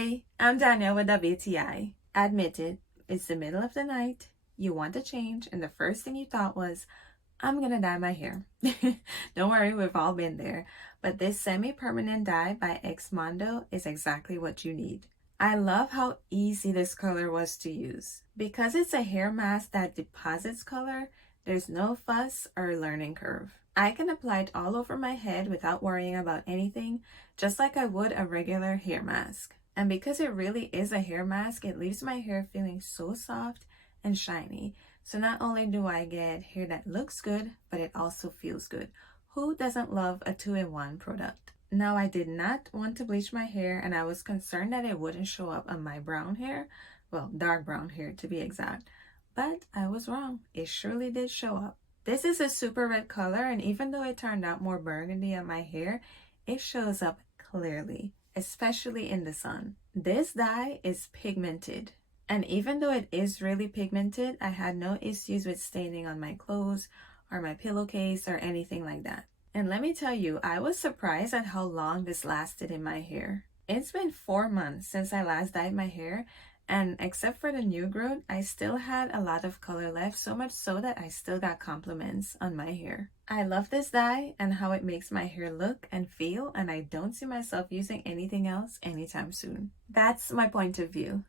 Hey, I'm Danielle with WTI. Admit it, it's the middle of the night, you want to change, and the first thing you thought was, I'm gonna dye my hair. Don't worry, we've all been there. But this semi-permanent dye by XMONDO is exactly what you need. I love how easy this color was to use. Because it's a hair mask that deposits color, there's no fuss or learning curve. I can apply it all over my head without worrying about anything, just like I would a regular hair mask. And because it really is a hair mask, it leaves my hair feeling so soft and shiny. So not only do I get hair that looks good, but it also feels good. Who doesn't love a 2-in-1 product? Now, I did not want to bleach my hair, and I was concerned that it wouldn't show up on my brown hair. Well, dark brown hair to be exact. But I was wrong. It surely did show up. This is a super red color, and even though it turned out more burgundy on my hair, it shows up clearly, especially in the sun. This dye is pigmented. And even though it is really pigmented, I had no issues with staining on my clothes or my pillowcase or anything like that. And let me tell you, I was surprised at how long this lasted in my hair. It's been 4 months since I last dyed my hair, and except for the new growth, I still had a lot of color left, so much so that I still got compliments on my hair. I love this dye and how it makes my hair look and feel, and I don't see myself using anything else anytime soon. That's my point of view.